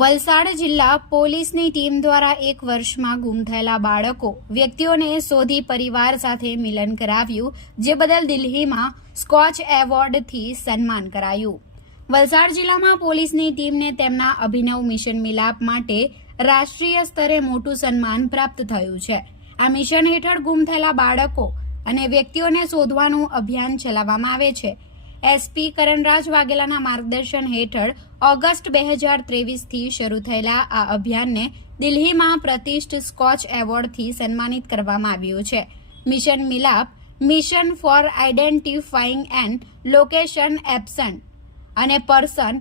વલસાડ જિલ્લા પોલીસની ટીમ દ્વારા 1 વર્ષમાં ગુમ થયેલા બાળકો વ્યક્તિઓને શોધી પરિવાર સાથે મિલન કરાવ્યું, જે બદલ દિલ્હીમાં સ્કોચ એવોર્ડથી સન્માન કરાયું. વલસાડ જિલ્લામાં પોલીસની ટીમને તેમના અભિનવ મિશન મિલાપ માટે રાષ્ટ્રીય સ્તરે મોટું સન્માન પ્રાપ્ત થયું છે. આ મિશન હેઠળ ગુમ થયેલા બાળકો અને વ્યક્તિઓને શોધવાનું અભિયાન ચલાવવામાં આવે છે. એસપી કરણરાજ વાઘેલાના માર્ગદર્શન હેઠળ ઓગસ્ટ 2023થી શરૂ થયેલા આ અભિયાનને દિલ્હીમાં પ્રતિષ્ઠિત સ્કોચ એવોર્ડથી સન્માનિત કરવામાં આવ્યું છે. Mission Milaap, mission for identifying and location absent અને પર્સન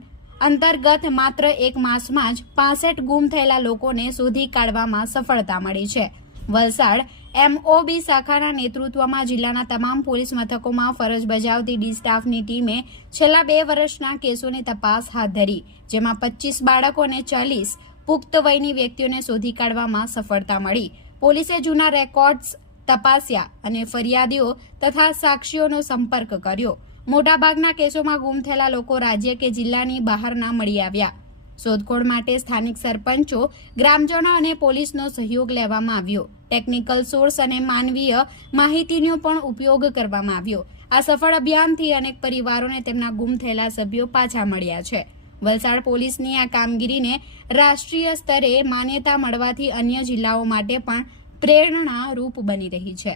અંતર્ગત માત્ર 1 માસમાં જ 65 ગુમ થયેલા લોકોને શોધી કાઢવામાં સફળતા મળી છે. વલસાડ MOB શાખાના નેતૃત્વમાં જિલ્લાના તમામ પોલીસ મથકોમાં ફરજ બજાવતી ડી સ્ટાફની ટીમે છેલ્લા 2 વર્ષના કેસોની તપાસ હાથ ધરી, જેમાં 25 બાળકો અને 40 પુખ્ત વયની વ્યક્તિઓને શોધી કાઢવામાં સફળતા મળી. પોલીસે જૂના રેકોર્ડ્સ તપાસ્યા અને ફરિયાદીઓ તથા સાક્ષીઓનો સંપર્ક કર્યો. મોટાભાગના કેસોમાં ગુમ થયેલા લોકો રાજ્ય કે જિલ્લાની બહારના મળી આવ્યા. શોધખોળ માટે સ્થાનિક સરપંચો, ગ્રામજનો અને પોલીસનો સહયોગ લેવામાં આવ્યો. ટેકનિકલ સોર્સ અને માનવીય માહિતીનો પણ ઉપયોગ કરવામાં આવ્યો. આ સફળ અભિયાનથી અનેક પરિવારોને તેમના ગુમ થયેલા સભ્યો પાછા મળ્યા છે. વલસાડ પોલીસની આ કામગીરીને રાષ્ટ્રીય સ્તરે માન્યતા મળવાથી અન્ય જિલ્લાઓ માટે પણ પ્રેરણારૂપ બની રહી છે.